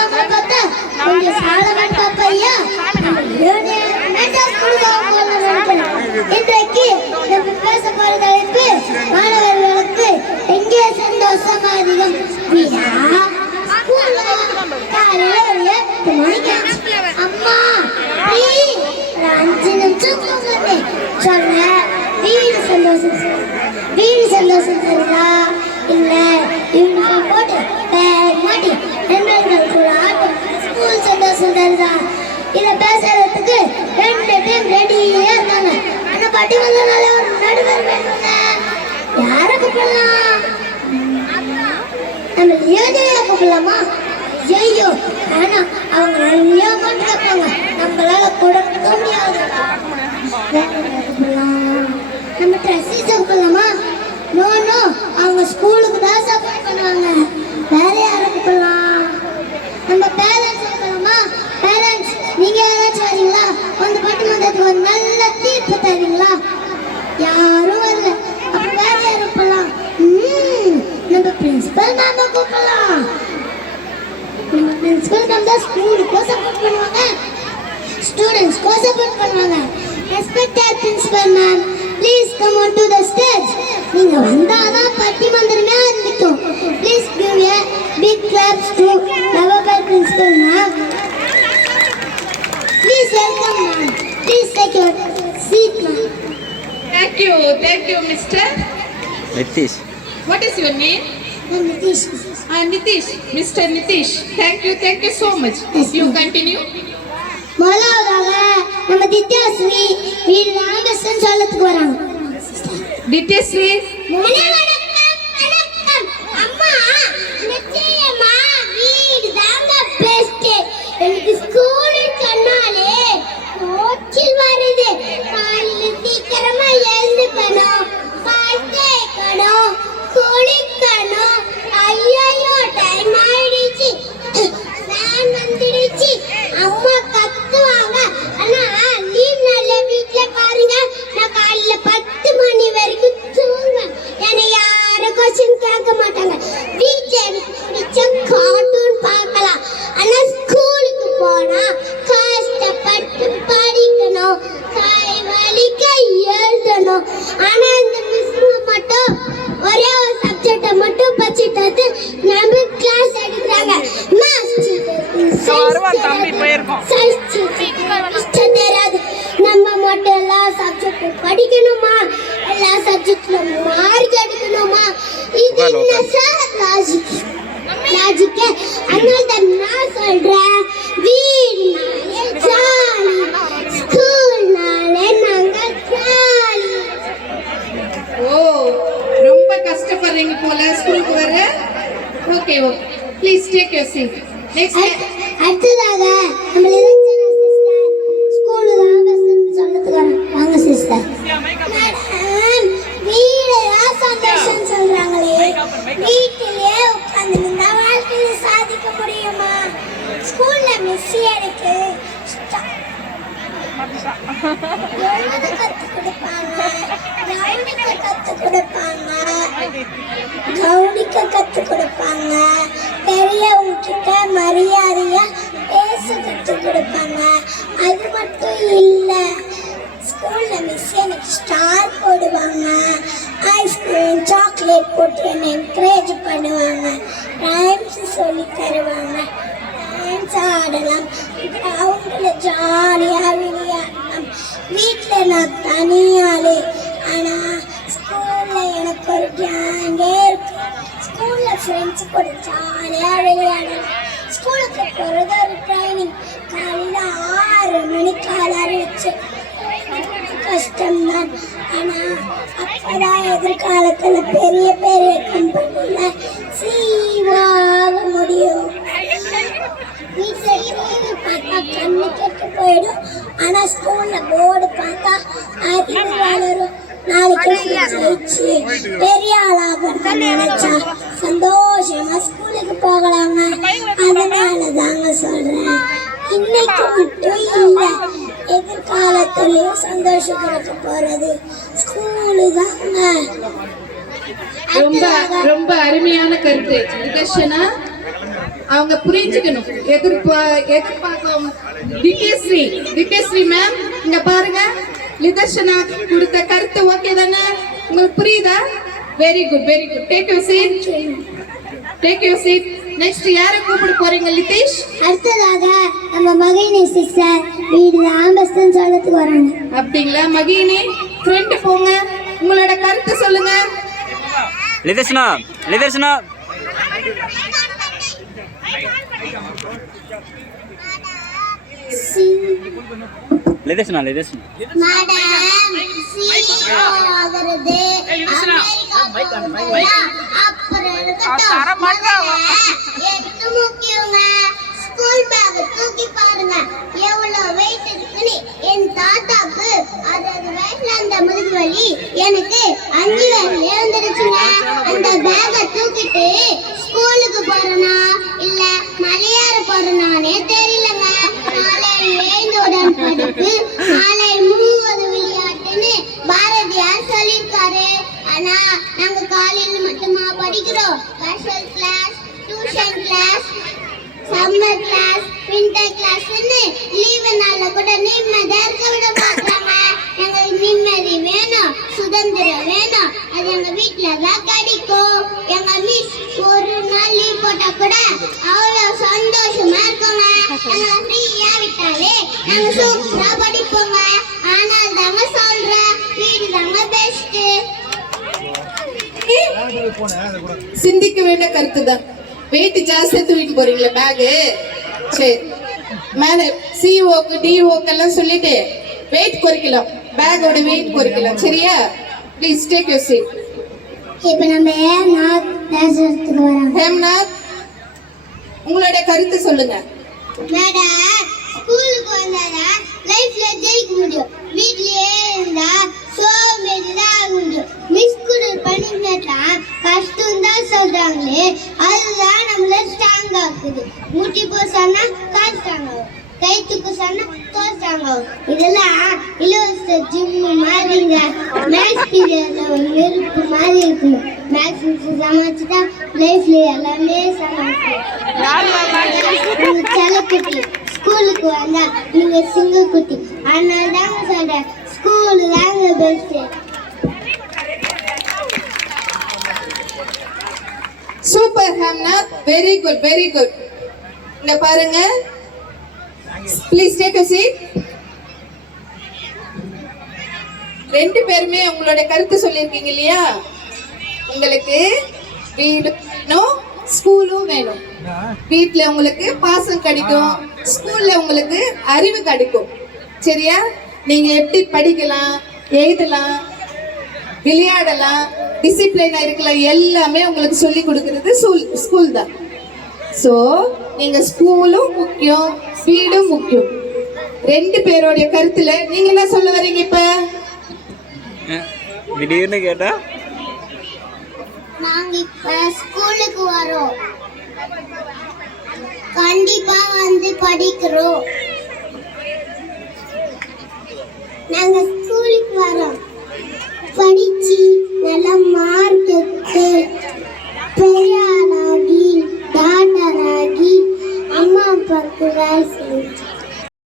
அவங்க பார்த்தா கொஞ்சம் சாலமன் பாப்பையா இன்றைக்கு நம்ம பேச போற தலைப்பு மாணவர்களுக்கு எங்கே சந்தோஷம் அதிகம். அம்மா 5 நிமிஷம் சொன்னேன். வீடு சந்தோஷம் தருதா இல்ல யூனிஃபார்ம் போட்டு பேக் மாட்டி நண்பர்கள் கூட ஆட்டம் ஸ்கூல் சந்தோஷம் தருதா? இதை பேசுறதுக்கு 2 டைம் ரெடியே இருந்தாங்க. ஆனா பாட்டி வந்தனால ஒரு நடுவர் வேணும்னா யாரை கூப்பிடலாம்? நம்ம யோஜனையா கூப்பிடலாமா? ஐயோ ஆனா அவங்க நிறைய அமௌண்ட் கேட்பாங்க, நம்மளால கொடுக்க முடியாது. நம்ம ட்ரெஸ்ஸஸ் கூப்பிடலாமா? நோ நோ, அவங்க ஸ்கூலுக்கு தான் சப்போர்ட் பண்ணுவாங்க, வேற யாரை கூப்பிடலாம்? நம்ம பேரண்ட்ஸ் கூப்பிடலாமா? பேரண்ட்ஸ் நீங்க யாராச்சும் வரீங்களா? வந்து பட்டிமன்றத்துக்கு ஒரு நல்ல தீர்ப்பு தருவீங்களா? யாரும் வரல, அப்ப வேற யாரை கூப்பிடலாம்? நம்ம பிரின்சிபல் மேம் கூப்பிடலாம். நம்ம பிரின்சிபல் மேம் தான் ஸ்கூலுக்கு சப்போர்ட் பண்ணுவாங்க, ஸ்டூடெண்ட்ஸ்க்கு சப்போர்ட் பண்ணுவாங்க. Respected principal ma'am, please come on to the stage. நீங்க வந்தாதான் பட்டிமன்றமே ஆரம்பிக்கும். Please give a big claps to lovable principal ma'am. Please welcome ma'am. Please take your seat ma'am. Thank you, Mr. Nitish. What is your name? Nitish. Nitish. Mr. Nitish. Thank you so much. Yes, you continue. முதலாவதாக நம்ம தித்யாஸ்ரீ வீடு ராமகிருஷ்ணன் சொல்லத்துக்கு வராங்க. தித்யாஸ்ரீ வணக்கம். அம்மா நிச்சயமா வீடு தாங்க பெஸ்ட். எனக்கு ஸ்கூல் சொன்னாலே கோச்சில் வருது. காலையில சீக்கிரமா எழுந்துக்கணும், பால் தேய்க்கணும், குளிக்கணும். ஐயோ டைம் ஆயிடுச்சு, வேன் வந்துடுச்சு. அம்மா கத்துவாங்க. ஆனா லீவ் நாள்ல வீட்ல பாருங்க, நான் காலையில 10 மணி வரைக்கும் தூங்குவேன். என்னை யாரும் கொஸ்டின் கேட்க மாட்டாங்க. வீட்ல எனக்கு பிடிச்ச கார்ட்டூன் பார்க்கலாம். ஆனா ஸ்கூலுக்கு போனா கஷ்டப்பட்டு படிக்கணும், கை வலிக்க எழுதணும். ஆனா இந்த மிஸ் மட்டும் ஒரே ஒரு சப்ஜெக்டை மட்டும் படிச்சுட்டு நம்ம கிளாஸ் எடுக்கிறாங்க. நம்ம மட்டும் எல்லா சப்ஜெக்டும் படிக்கணுமா? எல்லா சப்ஜெக்ட்ல மார்க் எடுக்கணுமா? இது என்ன சார் லாஜிக்? அதனால தான் நான் சொல்றேன், வீடுனாலே ஜாலி, ஸ்கூல்னாலே நாங்க ஜாலி. ஓ, ரொம்ப கஷ்டப்படுறீங்க போல ஸ்கூலுக்கு வர. Okay, please take your seat. Next அடுத்ததாக நம்ம லிரக்ஷனா சிஸ்டர் ஸ்கூல் ராமகிருஷ்ணன் சொல்லத்துக்கு வராங்க. வாங்க சிஸ்டர். மேடம் வீடு சந்தோஷம் சொல்றாங்களே, வீட்டிலே உட்கார்ந்து இருந்தா வாழ்க்கையில சாதிக்க முடியுமா? ஸ்கூல்ல மிஸ் எனக்கு எழுத கற்றுக் கொடுப்பாங்க, கவனிக்க கற்றுக் கொடுப்பாங்க, பெரியவங்க கிட்ட மரியாதையா பேச கற்றுக் கொடுப்பாங்க. அது மட்டும் இல்லை, ஸ்கூல்ல மிஸ் எனக்கு ஸ்டார் போடுவாங்க, ஐஸ்கிரீம் சாக்லேட் போட்டு என்னை என்கரேஜ் பண்ணுவாங்க, ரைம்ஸ் சொல்லி தருவாங்க, டான்ஸ் ஆடலாம், கிரவுண்டில் ஜாலியாக விளையாடலாம். வீட்டில் நான் தனியாலே, ஆனால் ஸ்கூலில் எனக்கு ஒரு கேங்கே இருக்கும். ஸ்கூலில் ஃப்ரெண்ட்ஸ் கூட ஜாலியாக விளையாடலாம். ஸ்கூலுக்கு போகிறது ஒரு ட்ரைனிங். காலையில் 6 மணிக்கு அலாரம் வச்சு கஷ்டம்தான். ஆனால் அப்போதான் எதிர்காலத்தில் பெரிய பெரிய கம்பெனியில் சீவாக முடியும். வீட்டில் டிவி பார்த்தா கண்ணு கெட்டு போயிடும். ஆனால் ஸ்கூலில் போர்டு பார்த்தா அறிவு வளரும். நாளைக்கு ஜெயிச்சு பெரிய ஆளாக நினைச்சா சந்தோஷமா ஸ்கூலுக்கு போகலாங்க. அதனால தாங்க சொல்றேன், இன்னைக்கு மட்டும் இல்லை, எதிர்காலத்திலையும் சந்தோஷம் கிடைக்க போறது ஸ்கூலு தாங்க. ரொம்ப ரொம்ப அருமையான கருத்து நிதர்ஷனா. அவங்க புரிஞ்சுக்கணும். எதிர்பார்க்கும் திவ்யஸ்ரீ மேம் இங்க பாருங்க. நிதர்ஷனா கொடுத்த கருத்து ஓகே தானே? உங்களுக்கு புரியுதா? Very good very good. Take you seat. Next யாரை கூப்பிட போறீங்க லிதேஷ்? அடுத்ததாக நம்ம மகிழினி சிஸ்டர் வீடு ஆம்பஸ்டன் சொல்றதுக்கு வராங்க. அப்படிங்களா? மகிழினி ஃப்ரெண்ட் போங்க, உங்களோட கருத்து சொல்லுங்க. லிதர்ஷனா மேடம் CEO ஆகிறது அமெரிக்கா போறதா? அப்புறம் இருக்கட்டும். எது முக்கியங்க? ஸ்கூல் பேக் தூக்கி பாருங்க எவ்வளவு வெயிட் இருக்குன்னு. என் தாத்தாக்கு 60 வயசுல அந்த முதுகு வலி, எனக்கு 5 வயசுல வந்துருச்சுங்க. அந்த பேக்கை தூக்கிட்டு ஸ்கூலுக்கு போறேனா இல்ல மலையாற போறேனானே தெரியலங்க. நாளை எழுந்தவுடன் படிப்பு, நாளை முழுவது விளையாட்டுன்னு பாரதியார் சொல்லியிருக்காரு. ஆனா நாங்க காலையில மட்டுமா படிக்கிறோம்? Special class, tuition class, summer class, winter கிளாஸ்ன்னு லீவு நாள்ல கூட நிம்மதியா இருக்க விட மாட்டாங்க. எங்களுக்கு நிம்மதி வேணும், சுதந்திரம் வேணும். அது எங்க வீட்டுல தான் கிடைக்கும். எங்க மிஸ் ஒரு நாள் லீவ் போட்டா கூட அவ்வளவு சந்தோஷமா இருக்கோங்க. எங்களை ஃப்ரீயா விட்டாலே நாங்க சூப்பரா படிப்போங்க. ஆனால் தாங்க சொல்றேன், வீடு தாங்க பெஸ்ட். சிந்திக்க வேண்டிய கருத்து தான். வெயிட் ஜாஸ்தியா தூக்கிட்டு போறீங்களா பேகு? சரி, மேல சிஓக்கு டிஓக்கு எல்லாம் சொல்லிட்டு வெயிட் குறைக்கலாம், பேக்கோட வெயிட் குறைக்கலாம். சரியா? Please take your seat. இப்ப நம்ம ஹேம்நாத் பேசுறதுக்கு வராங்க. ஹேம்நாத், உங்களுடைய கருத்து சொல்லுங்க. மேடம், ஸ்கூலுக்கு வந்தாதா லைஃப்ல ஜெயிக்க முடியும். வீட்லயே இருந்தா சோம்பேறி தான் ஆக முடியும். மிஸ் கூட பண்ணிட்டா கஷ்டம் தான் சொல்றாங்களே, அதுதான் நம்மள ஸ்ட்ராங் ஆகுது. முட்டி போசானா கால் ஸ்ட்ராங் ஆகும், கை தூக்கு சொன்னா தோல் ஸ்ட்ராங் ஆகும். இதெல்லாம் இலவச ஜிம் மாதிரிங்க. மேக்ஸ் பீரியட்ல ஒரு நெருப்பு மாதிரி இருக்கணும். மேக்ஸ் சமாளிச்சுட்டா லைஃப்ல எல்லாமே சமாளிக்கலாம். செல்லக்குட்டி ஸ்கூலுக்கு வந்தா நீங்க சிங்கிள் குட்டி. அதனால தாங்க சொல்றேன், ஸ்கூலு தாங்க best. Super Hemnath, very good very good. இங்க பாருங்க, ப்ளீஸ் டேக் யூ சீட். ரெண்டு பேருமே உங்களோட கருத்து சொல்லியிருக்கீங்க இல்லையா? உங்களுக்கு வீடு வேணும், ஸ்கூலும் வேணும். வீட்டுல உங்களுக்கு பாசம் கிடைக்கும், ஸ்கூல்ல உங்களுக்கு அறிவு கிடைக்கும். சரியா? நீங்க எப்படி படிக்கலாம், எழுதலாம், விளையாடலாம், டிசிப்ளினா இருக்கலாம், எல்லாமே உங்களுக்கு சொல்லி கொடுக்கிறது ஸ்கூல் தான். ஸோ நீங்க ஸ்கூலும் முக்கியம், வீடும் முக்கியம். ரெண்டு பேருடைய கருத்துல நீங்க என்ன சொல்ல வரீங்க இப்ப? திடீர்னு கேட்டா நாங்க இப்ப ஸ்கூலுக்கு வரோம், கண்டிப்பா வந்து படிக்கிறோம். நாங்க ஸ்கூலுக்கு வரோம், படிச்சு